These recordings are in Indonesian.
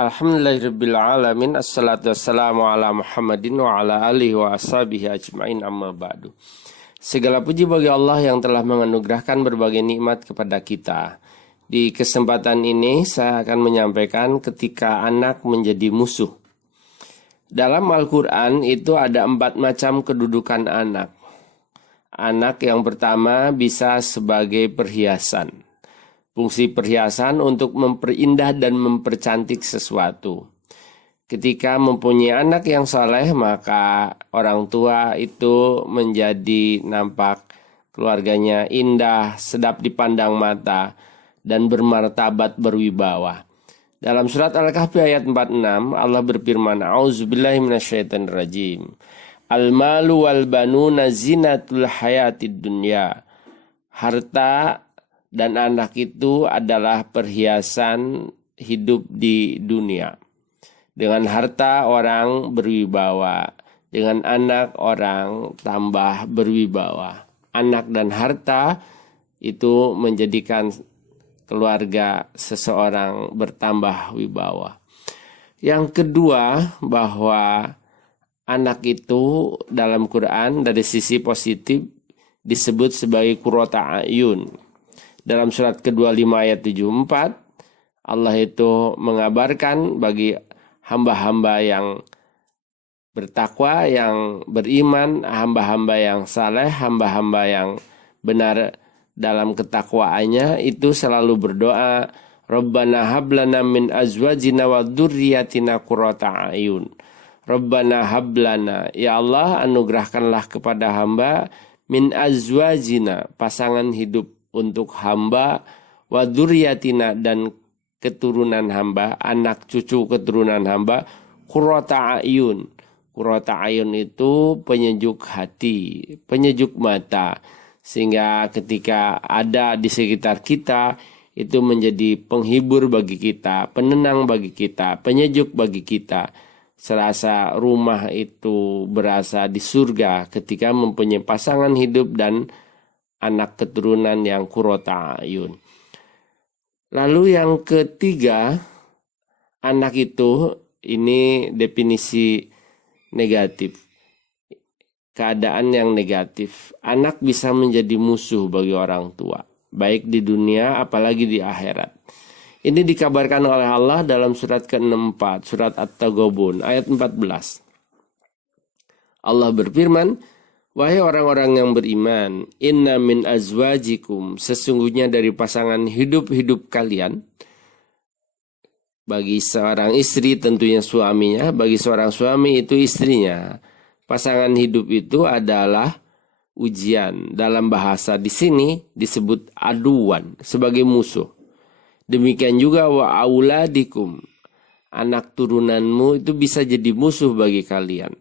Alhamdulillahirabbil alamin, assalatu wassalamu ala Muhammadin wa ala alihi wa ashabihi ajmain, amma ba'du. Segala puji bagi Allah yang telah menganugerahkan berbagai nikmat kepada kita. Di kesempatan ini saya akan menyampaikan ketika anak menjadi musuh. Dalam Al-Quran itu ada 4 macam kedudukan anak. Anak yang pertama bisa sebagai perhiasan. Fungsi perhiasan untuk memperindah dan mempercantik sesuatu. Ketika mempunyai anak yang saleh, maka orang tua itu menjadi nampak keluarganya indah, sedap dipandang mata, dan bermartabat berwibawa. Dalam surat Al-Kahfi ayat 46, Allah berfirman, A'udzubillahi minasyaitonirrajim. Al-malu wal banuna zinatul hayatid dunya. Harta dan anak itu adalah perhiasan hidup di dunia. Dengan harta orang berwibawa, dengan anak orang tambah berwibawa. Anak dan harta itu menjadikan keluarga seseorang bertambah wibawa. Yang kedua, bahwa anak itu dalam Quran dari sisi positif disebut sebagai qurrata a'yun. Dalam surat ke-25 ayat 74, Allah itu mengabarkan bagi hamba-hamba yang bertakwa, yang beriman, hamba-hamba yang saleh, hamba-hamba yang benar dalam ketakwaannya, itu selalu berdoa, Rabbana hablana min azwajina wa dzurriyyatina qurrata a'yun. Rabbana hablana, ya Allah anugerahkanlah kepada hamba min azwajina, pasangan hidup untuk hamba, wa dzurriyyatina, dan keturunan hamba, anak cucu keturunan hamba, qurrata a'yun. Qurrata a'yun itu penyejuk hati, penyejuk mata, sehingga ketika ada di sekitar kita itu menjadi penghibur bagi kita, penenang bagi kita, penyejuk bagi kita. Serasa rumah itu berasa di surga ketika mempunyai pasangan hidup dan anak keturunan yang qurrata a'yun. Lalu yang ketiga, anak itu ini definisi negatif. Keadaan yang negatif. Anak bisa menjadi musuh bagi orang tua, baik di dunia apalagi di akhirat. Ini dikabarkan oleh Allah dalam surat ke-64, surat At-Taghabun ayat 14. Allah berfirman, wahai orang-orang yang beriman, inna min azwajikum, sesungguhnya dari pasangan hidup-hidup kalian, bagi seorang istri tentunya suaminya, bagi seorang suami itu istrinya. Pasangan hidup itu adalah ujian. Dalam bahasa di sini disebut aduan, sebagai musuh. Demikian juga wa auladikum, anak turunanmu itu bisa jadi musuh bagi kalian.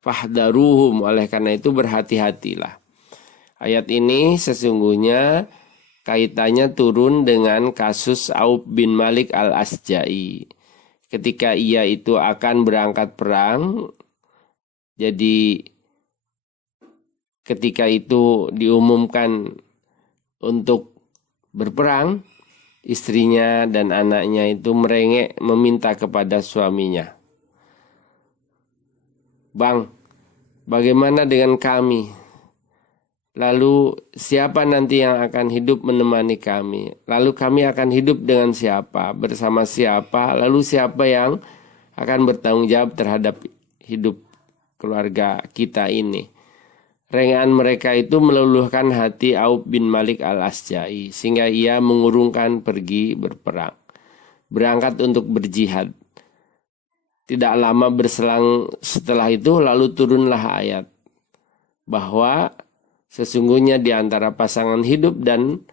Fahdaruhum, oleh karena itu berhati-hatilah. Ayat ini sesungguhnya kaitannya turun dengan kasus Auf bin Malik al-Asja'i. Ketika ia itu akan berangkat perang, jadi ketika itu diumumkan untuk berperang, istrinya dan anaknya itu merengek meminta kepada suaminya, Bang, bagaimana dengan kami? Lalu siapa nanti yang akan hidup menemani kami? Lalu kami akan hidup dengan siapa? Bersama siapa? Lalu siapa yang akan bertanggung jawab terhadap hidup keluarga kita ini? Rengaan mereka itu meluluhkan hati Auf bin Malik al-Asja'i, sehingga ia mengurungkan pergi berperang, berangkat untuk berjihad. Tidak lama berselang setelah itu lalu turunlah ayat bahwa sesungguhnya di antara pasangan hidup dan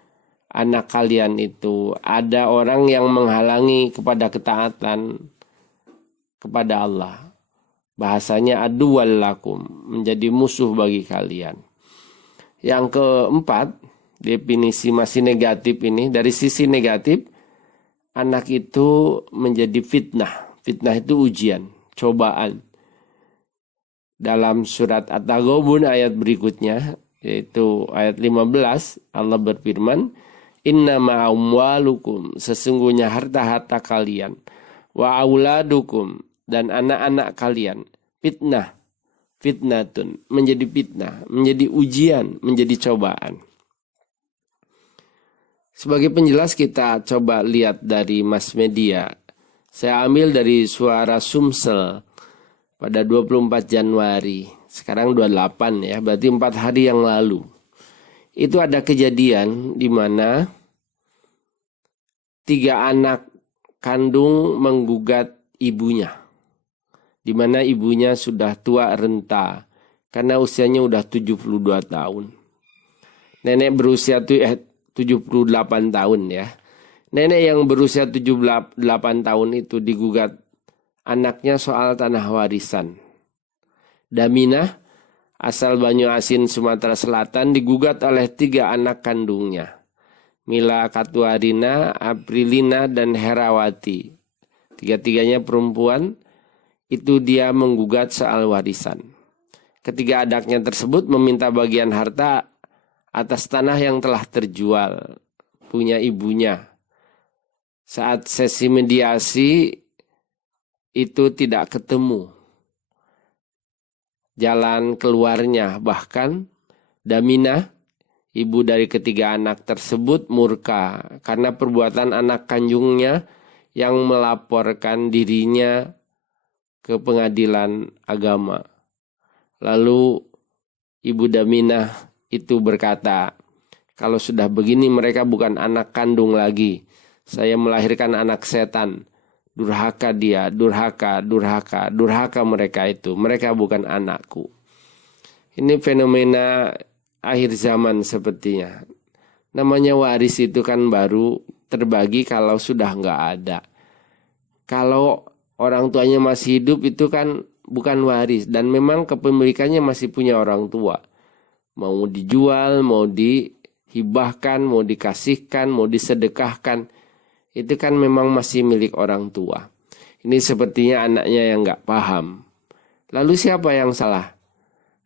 anak kalian itu ada orang yang menghalangi kepada ketaatan kepada Allah. Bahasanya aduwal lakum, menjadi musuh bagi kalian. Yang keempat, definisi masih negatif ini, dari sisi negatif, anak itu menjadi fitnah. Fitnah itu ujian, cobaan. Dalam surat At-Taghabun ayat berikutnya, yaitu ayat 15, Allah berfirman, innama amwalukum, sesungguhnya harta-harta kalian, wa auladukum, dan anak-anak kalian, fitnatun, menjadi fitnah, menjadi ujian, menjadi cobaan. Sebagai penjelas kita coba lihat dari mass media. Saya ambil dari Suara Sumsel pada 24 Januari. Sekarang 28 ya, berarti 4 hari yang lalu. Itu ada kejadian di mana 3 anak kandung menggugat ibunya. Di mana ibunya sudah tua renta karena usianya udah 72 tahun. Nenek berusia 78 tahun ya. Nenek yang berusia 78 tahun itu digugat anaknya soal tanah warisan. Daminah asal Banyuasin, Sumatera Selatan digugat oleh 3 anak kandungnya. Mila Katuarina, Aprilina, dan Herawati. 3-tiganya perempuan, itu dia menggugat soal warisan. Ketiga anaknya tersebut meminta bagian harta atas tanah yang telah terjual punya ibunya. Saat sesi mediasi itu tidak ketemu jalan keluarnya. Bahkan Daminah, ibu dari ketiga anak tersebut, murka karena perbuatan anak kandungnya yang melaporkan dirinya ke pengadilan agama. Lalu ibu Daminah itu berkata, kalau sudah begini mereka bukan anak kandung lagi. Saya melahirkan anak setan. Durhaka dia, durhaka mereka itu. Mereka bukan anakku. Ini fenomena akhir zaman sepertinya. Namanya waris itu kan baru terbagi kalau sudah nggak ada. Kalau orang tuanya masih hidup itu kan bukan waris. Dan memang kepemilikannya masih punya orang tua. Mau dijual, mau dihibahkan, mau dikasihkan, mau disedekahkan. Itu kan memang masih milik orang tua. Ini sepertinya anaknya yang nggak paham. Lalu siapa yang salah?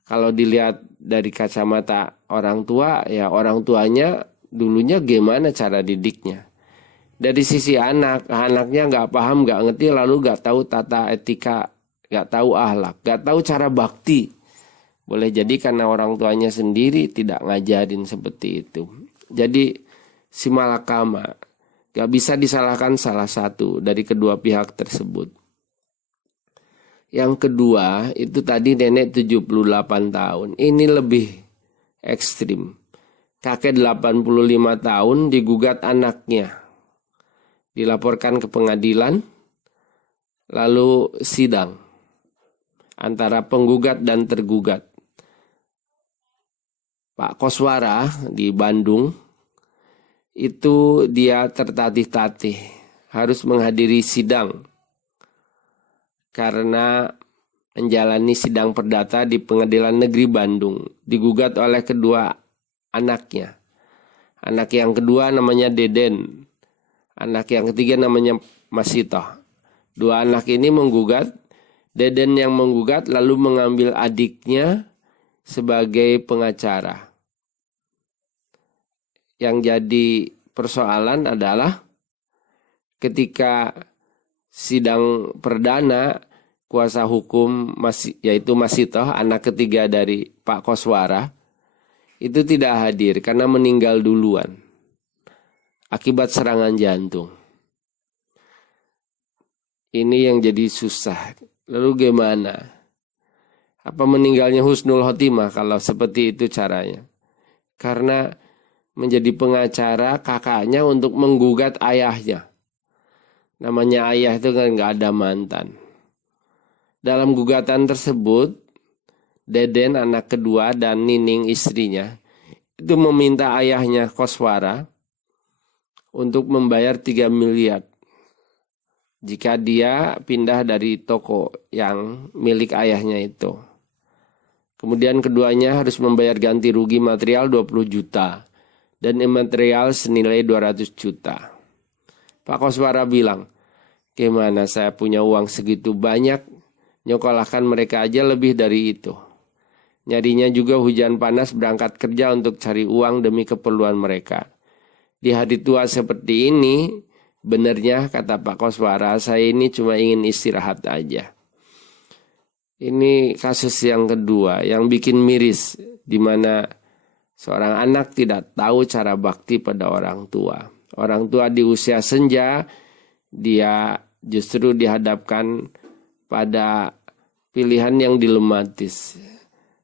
Kalau dilihat dari kacamata orang tua, ya orang tuanya dulunya gimana cara didiknya. Dari sisi anaknya nggak paham, nggak ngerti, lalu nggak tahu tata etika, nggak tahu akhlak, nggak tahu cara bakti. Boleh jadi karena orang tuanya sendiri tidak ngajarin seperti itu. Jadi si malakama, gak bisa disalahkan salah satu dari kedua pihak tersebut. Yang kedua itu tadi nenek 78 tahun. Ini lebih ekstrim. Kakek 85 tahun digugat anaknya. Dilaporkan ke pengadilan. Lalu sidang antara penggugat dan tergugat. Pak Koswara di Bandung itu dia tertatih-tatih harus menghadiri sidang karena menjalani sidang perdata di Pengadilan Negeri Bandung, digugat oleh kedua anaknya. Anak yang kedua namanya Deden, anak yang ketiga namanya Masitoh. 2 anak ini menggugat. Deden yang menggugat lalu mengambil adiknya sebagai pengacara. Yang jadi persoalan adalah ketika sidang perdana, kuasa hukum yaitu Masitoh, anak ketiga dari Pak Koswara, itu tidak hadir karena meninggal duluan akibat serangan jantung. Ini yang jadi susah. Lalu gimana? Apa meninggalnya husnul khotimah kalau seperti itu caranya? Karena menjadi pengacara kakaknya untuk menggugat ayahnya. Namanya ayah itu kan gak ada mantan. Dalam gugatan tersebut, Deden anak kedua dan Nining istrinya itu meminta ayahnya Koswara untuk membayar 3 miliar jika dia pindah dari toko yang milik ayahnya itu. Kemudian keduanya harus membayar ganti rugi material 20 juta dan imaterial senilai 200 juta. Pak Koswara bilang, gimana saya punya uang segitu banyak, nyokolahkan mereka aja lebih dari itu. Nyarinya juga hujan panas berangkat kerja untuk cari uang demi keperluan mereka. Di hari tua seperti ini, Benarnya kata Pak Koswara, saya ini cuma ingin istirahat aja. Ini kasus yang kedua yang bikin miris, di mana seorang anak tidak tahu cara bakti pada orang tua. Orang tua di usia senja, dia justru dihadapkan pada pilihan yang dilematis.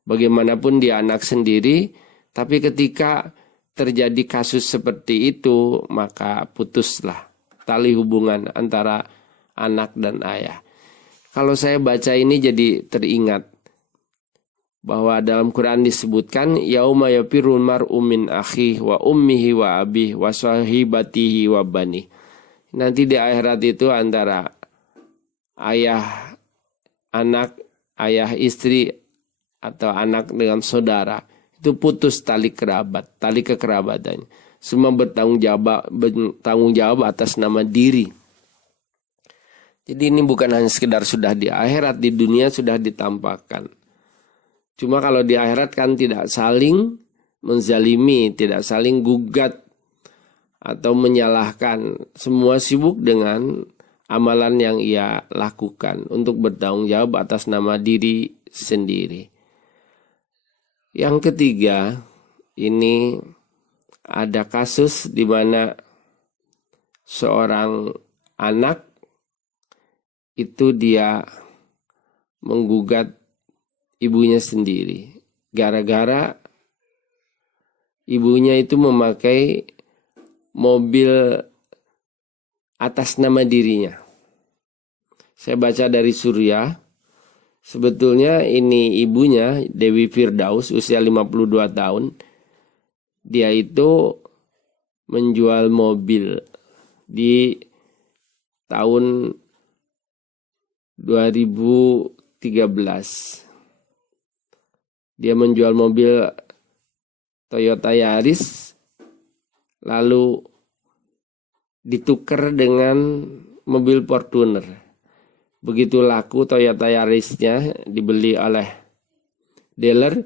Bagaimanapun dia anak sendiri, tapi ketika terjadi kasus seperti itu, maka putuslah tali hubungan antara anak dan ayah. Kalau saya baca ini jadi teringat bahwa dalam Quran disebutkan yauma yafirul mar'u min akhihi wa ummihi wa abihi wa sahibatihi wa bani. Nanti di akhirat itu antara ayah anak, ayah istri atau anak dengan saudara itu putus tali kerabat, tali kekerabatannya. Semua bertanggung jawab atas nama diri. Jadi ini bukan hanya sekedar sudah di akhirat, di dunia sudah ditampakkan. Cuma kalau di akhirat kan tidak saling menzalimi, tidak saling gugat atau menyalahkan. Semua sibuk dengan amalan yang ia lakukan untuk bertanggung jawab atas nama diri sendiri. Yang ketiga, ini ada kasus di mana seorang anak itu dia menggugat ibunya sendiri gara-gara ibunya itu memakai mobil atas nama dirinya. Saya baca dari Surya, sebetulnya ini ibunya Dewi Firdaus usia 52 tahun. Dia itu menjual mobil di tahun 2013. Dia menjual mobil Toyota Yaris lalu ditukar dengan mobil Fortuner. Begitu laku Toyota Yarisnya dibeli oleh dealer,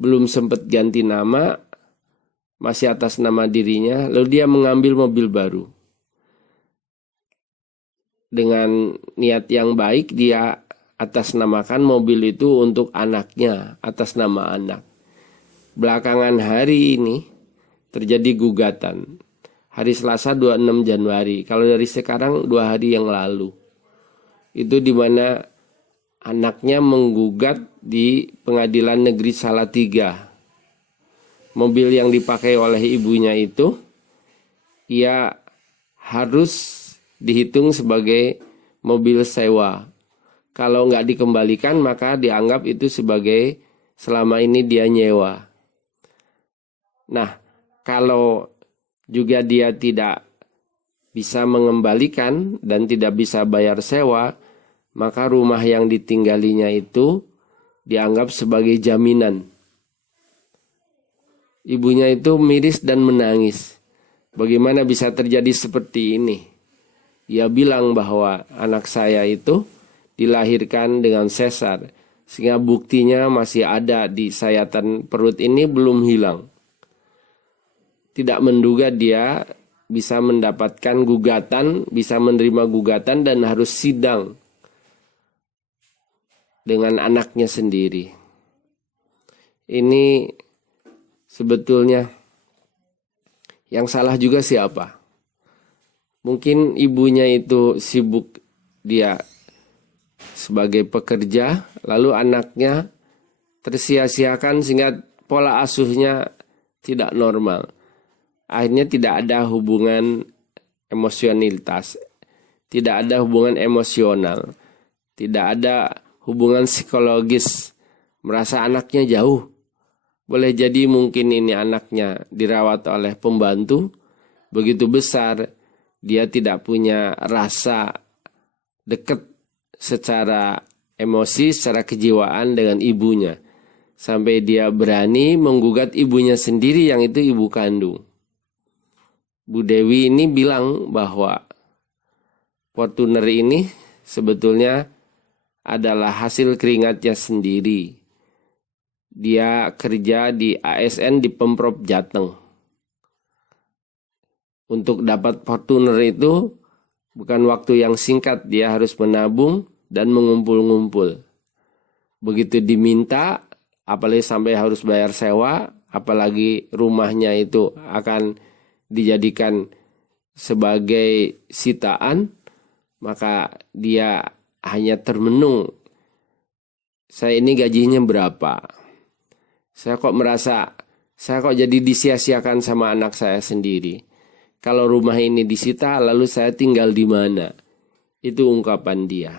belum sempat ganti nama, masih atas nama dirinya, lalu dia mengambil mobil baru. Dengan niat yang baik dia atas namakan mobil itu untuk anaknya, atas nama anak. Belakangan hari ini terjadi gugatan. Hari Selasa 26 Januari, kalau dari sekarang 2 hari yang lalu. Itu di mana anaknya menggugat di Pengadilan Negeri Salatiga. Mobil yang dipakai oleh ibunya itu, ia harus dihitung sebagai mobil sewa. Kalau nggak dikembalikan maka dianggap itu sebagai selama ini dia nyewa. Nah, kalau juga dia tidak bisa mengembalikan dan tidak bisa bayar sewa, maka rumah yang ditinggalinya itu dianggap sebagai jaminan. Ibunya itu miris dan menangis. Bagaimana bisa terjadi seperti ini? Ia bilang bahwa anak saya itu dilahirkan dengan sesar, sehingga buktinya masih ada di sayatan perut ini belum hilang. Tidak menduga dia bisa mendapatkan gugatan, bisa menerima gugatan dan harus sidang dengan anaknya sendiri. Ini sebetulnya yang salah juga siapa? Mungkin ibunya itu sibuk dia sebagai pekerja, lalu anaknya tersia-siakan sehingga pola asuhnya tidak normal. Akhirnya tidak ada hubungan emosionalitas, tidak ada hubungan emosional, tidak ada hubungan psikologis, merasa anaknya jauh. Boleh jadi mungkin ini anaknya dirawat oleh pembantu, begitu besar dia tidak punya rasa dekat secara emosi, secara kejiwaan dengan ibunya. Sampai dia berani menggugat ibunya sendiri yang itu ibu kandung. Bu Dewi ini bilang bahwa Fortuner ini sebetulnya adalah hasil keringatnya sendiri. Dia kerja di ASN di Pemprov Jateng. Untuk dapat Fortuner itu bukan waktu yang singkat, dia harus menabung dan mengumpul-ngumpul. Begitu diminta, apalagi sampai harus bayar sewa, apalagi rumahnya itu akan dijadikan sebagai sitaan, maka dia hanya termenung, saya ini gajinya berapa? Saya kok jadi disia-siakan sama anak saya sendiri. Kalau rumah ini disita, lalu saya tinggal di mana? Itu ungkapan dia.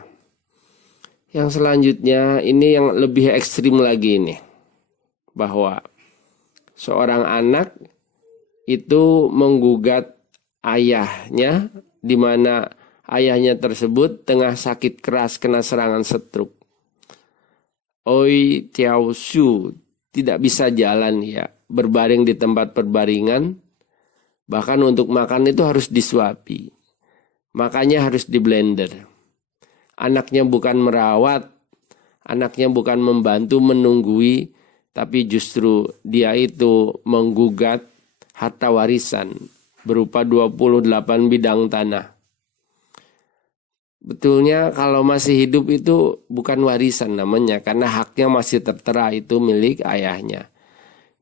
Yang selanjutnya, ini yang lebih ekstrim lagi nih. Bahwa seorang anak itu menggugat ayahnya, di mana ayahnya tersebut tengah sakit keras kena serangan stroke. Oi Tiao Su tidak bisa jalan ya, berbaring di tempat perbaringan, bahkan untuk makan itu harus disuapi, makanya harus di blender. Anaknya bukan merawat, anaknya bukan membantu menunggui, tapi justru dia itu menggugat harta warisan berupa 28 bidang tanah. Betulnya kalau masih hidup itu bukan warisan namanya, karena haknya masih tertera, itu milik ayahnya.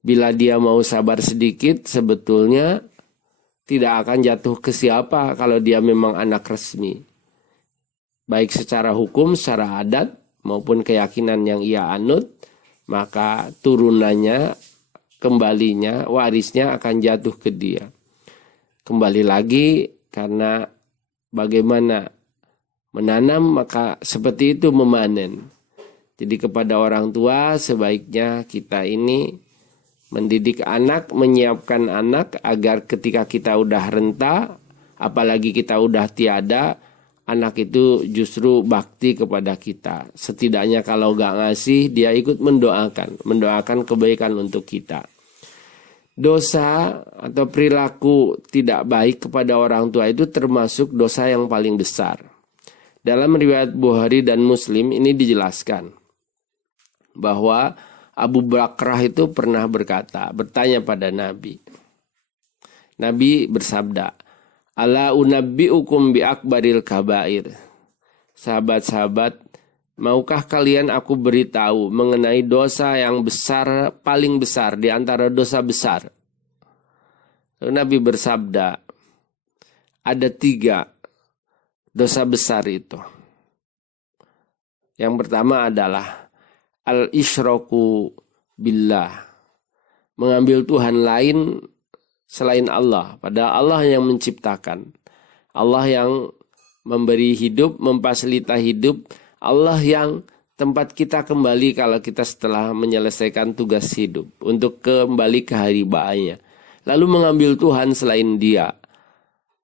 Bila dia mau sabar sedikit, sebetulnya tidak akan jatuh ke siapa kalau dia memang anak resmi. Baik secara hukum, secara adat, maupun keyakinan yang ia anut, maka turunannya, kembalinya, warisnya akan jatuh ke dia. Kembali lagi, karena bagaimana menanam, maka seperti itu memanen. Jadi kepada orang tua sebaiknya kita ini mendidik anak, menyiapkan anak agar ketika kita udah renta, apalagi kita udah tiada, anak itu justru bakti kepada kita. Setidaknya kalau gak ngasih, dia ikut mendoakan kebaikan untuk kita. Dosa atau perilaku tidak baik kepada orang tua itu termasuk dosa yang paling besar. Dalam riwayat Bukhari dan Muslim ini dijelaskan bahwa Abu Bakrah itu pernah bertanya pada Nabi. Nabi bersabda, "Ala unabbiukum bi akbaril kabair." Sahabat-sahabat, maukah kalian aku beritahu mengenai dosa yang besar, paling besar di antara dosa besar? Lalu Nabi bersabda, ada 3 dosa besar itu. Yang pertama adalah al-isyraku billah, mengambil Tuhan lain selain Allah, padahal Allah yang menciptakan, Allah yang memberi hidup, memfasilitasi hidup, Allah yang tempat kita kembali kalau kita setelah menyelesaikan tugas hidup untuk kembali ke haribaannya, lalu mengambil Tuhan selain Dia,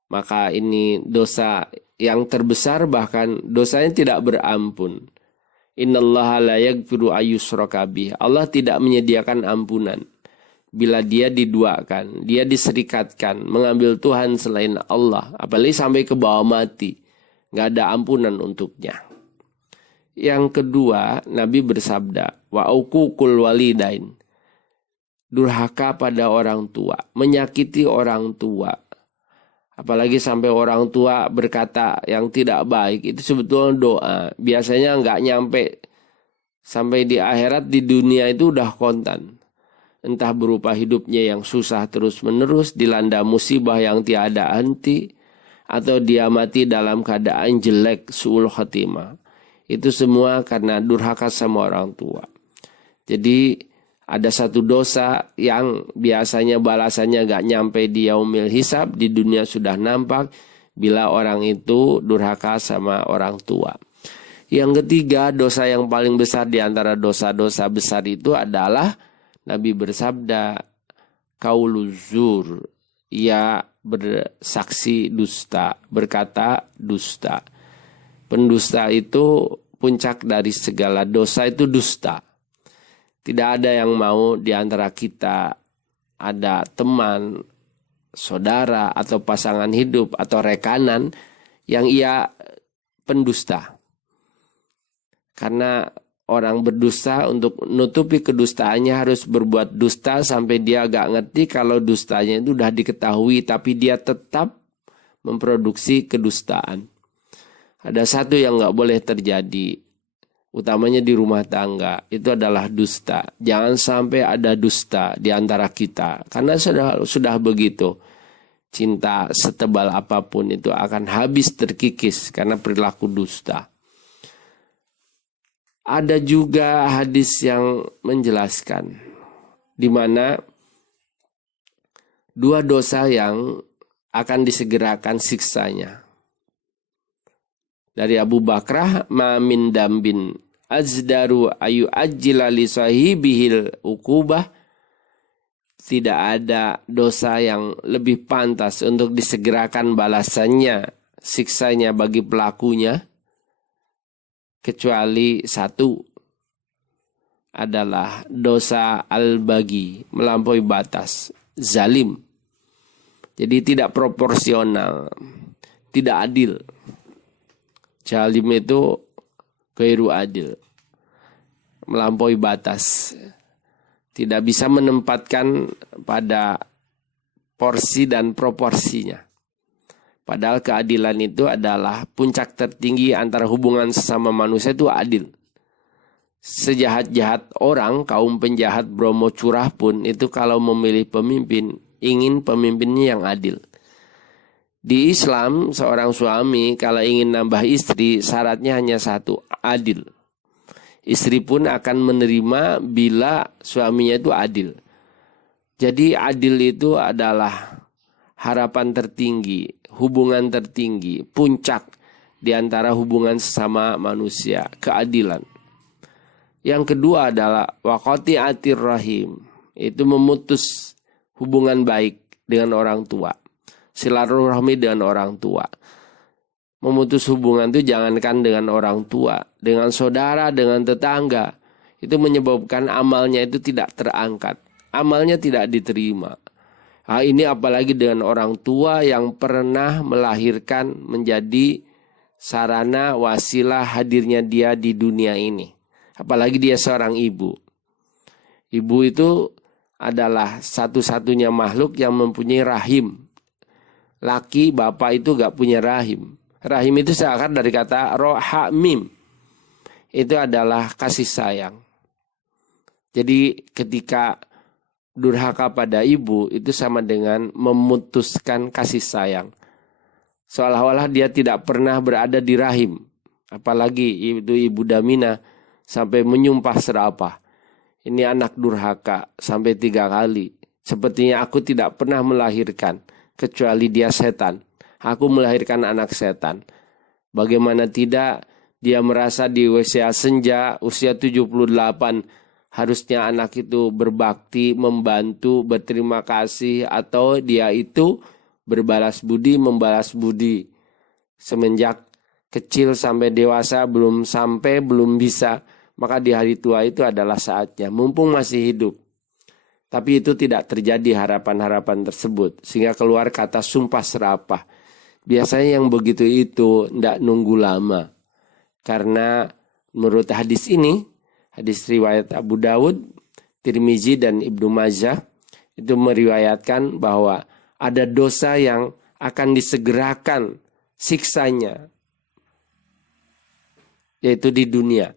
maka ini dosa yang terbesar, bahkan dosanya tidak berampun. Innallaha la yaghfiru ayyushraka bih. Allah tidak menyediakan ampunan bila dia diduakan, dia diserikatkan, mengambil Tuhan selain Allah, apalagi sampai ke bawah mati, nggak ada ampunan untuknya. Yang kedua, Nabi bersabda, wa uququl walidain, durhaka pada orang tua, menyakiti orang tua. Apalagi sampai orang tua berkata yang tidak baik, itu sebetulnya doa. Biasanya nggak nyampe sampai di akhirat, di dunia itu udah kontan. Entah berupa hidupnya yang susah terus-menerus, dilanda musibah yang tiada henti, atau dia mati dalam keadaan jelek, su'ul khatimah. Itu semua karena durhaka sama orang tua. Jadi ada satu dosa yang biasanya balasannya gak nyampe di yaumil hisab, di dunia sudah nampak, bila orang itu durhaka sama orang tua. Yang ketiga, dosa yang paling besar di antara dosa-dosa besar itu adalah Nabi bersabda, kauluzur, ia bersaksi dusta, berkata dusta. Pendusta itu puncak dari segala dosa, itu dusta. Tidak ada yang mau di antara kita ada teman, saudara, atau pasangan hidup, atau rekanan yang ia pendusta. Karena orang berdusta, untuk nutupi kedustaannya harus berbuat dusta sampai dia agak ngerti kalau dustanya itu sudah diketahui, tapi dia tetap memproduksi kedustaan. Ada satu yang nggak boleh terjadi, utamanya di rumah tangga, itu adalah dusta. Jangan sampai ada dusta di antara kita, karena sudah begitu. Cinta setebal apapun itu akan habis terkikis karena perilaku dusta. Ada juga hadis yang menjelaskan di mana dua dosa yang akan disegerakan siksanya. Dari Abu Bakrah, ma min dambin azdaru ayu ajjila li sahibihil ukubah. Tidak ada dosa yang lebih pantas untuk disegerakan balasannya, siksanya bagi pelakunya, kecuali satu, adalah dosa al-bagi, melampaui batas, zalim. Jadi tidak proporsional, tidak adil. Zalim itu ghairu adil, melampaui batas, tidak bisa menempatkan pada porsi dan proporsinya. Padahal keadilan itu adalah puncak tertinggi antara hubungan sesama manusia, itu adil. Sejahat-jahat orang, kaum penjahat Bromo Curah pun itu kalau memilih pemimpin, ingin pemimpinnya yang adil. Di Islam, seorang suami kalau ingin nambah istri, syaratnya hanya satu, adil. Istri pun akan menerima bila suaminya itu adil. Jadi adil itu adalah harapan tertinggi, hubungan tertinggi, puncak di antara hubungan sesama manusia, keadilan. Yang kedua adalah waqati'atir rahim, itu memutus hubungan baik dengan orang tua, silaturahmi dengan orang tua. Memutus hubungan itu jangankan dengan orang tua, dengan saudara, dengan tetangga. Itu menyebabkan amalnya itu tidak terangkat. Amalnya tidak diterima. Nah, ini apalagi dengan orang tua yang pernah melahirkan menjadi sarana wasilah hadirnya dia di dunia ini. Apalagi dia seorang ibu. Ibu itu adalah satu-satunya makhluk yang mempunyai rahim. Laki, bapak itu gak punya rahim. Rahim itu seakar dari kata roha mim. Itu adalah kasih sayang. Jadi ketika durhaka pada ibu itu sama dengan memutuskan kasih sayang. Seolah-olah dia tidak pernah berada di rahim. Apalagi itu Ibu Damina sampai menyumpah serapah. Ini anak durhaka sampai 3 kali. Sepertinya aku tidak pernah melahirkan kecuali dia setan. Aku melahirkan anak setan. Bagaimana tidak, dia merasa di usia senja, usia 78, harusnya anak itu berbakti, membantu, berterima kasih, atau dia itu berbalas budi, membalas budi. Semenjak kecil sampai dewasa belum bisa, maka di hari tua itu adalah saatnya, mumpung masih hidup. Tapi itu tidak terjadi harapan-harapan tersebut, sehingga keluar kata sumpah serapah. Biasanya yang begitu itu tidak nunggu lama. Karena menurut hadis ini, hadis riwayat Abu Dawud, Tirmizi dan Ibnu Majah, itu meriwayatkan bahwa ada dosa yang akan disegerakan siksanya, yaitu di dunia.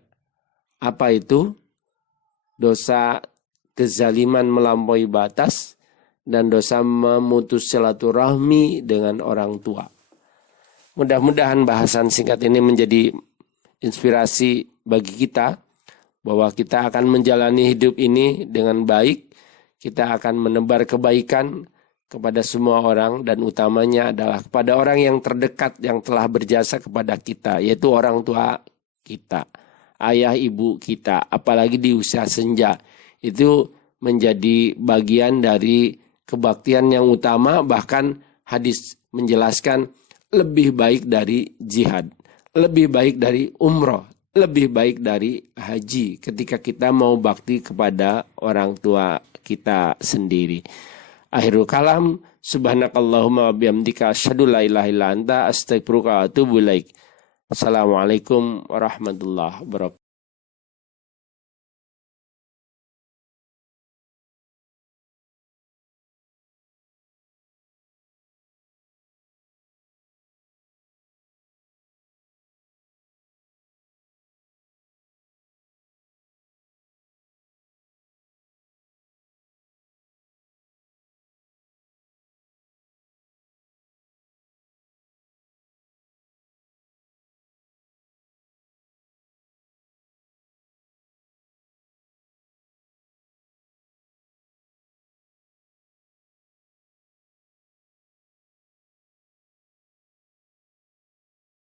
Apa itu? Dosa kezaliman melampaui batas dan dosa memutus silaturahmi dengan orang tua. Mudah-mudahan bahasan singkat ini menjadi inspirasi bagi kita bahwa kita akan menjalani hidup ini dengan baik. Kita akan menebar kebaikan kepada semua orang dan utamanya adalah kepada orang yang terdekat yang telah berjasa kepada kita, yaitu orang tua kita, ayah ibu kita, apalagi di usia senja. Itu menjadi bagian dari kebaktian yang utama, bahkan hadis menjelaskan lebih baik dari jihad, lebih baik dari umroh, lebih baik dari haji ketika kita mau bakti kepada orang tua kita sendiri. Akhirul kalam, subhanakallahumma wa bihamdika asyhadu la ilaha illa anta astaghfiruka wa atubu ilaik. Assalamualaikum warahmatullahi wabarakatuh.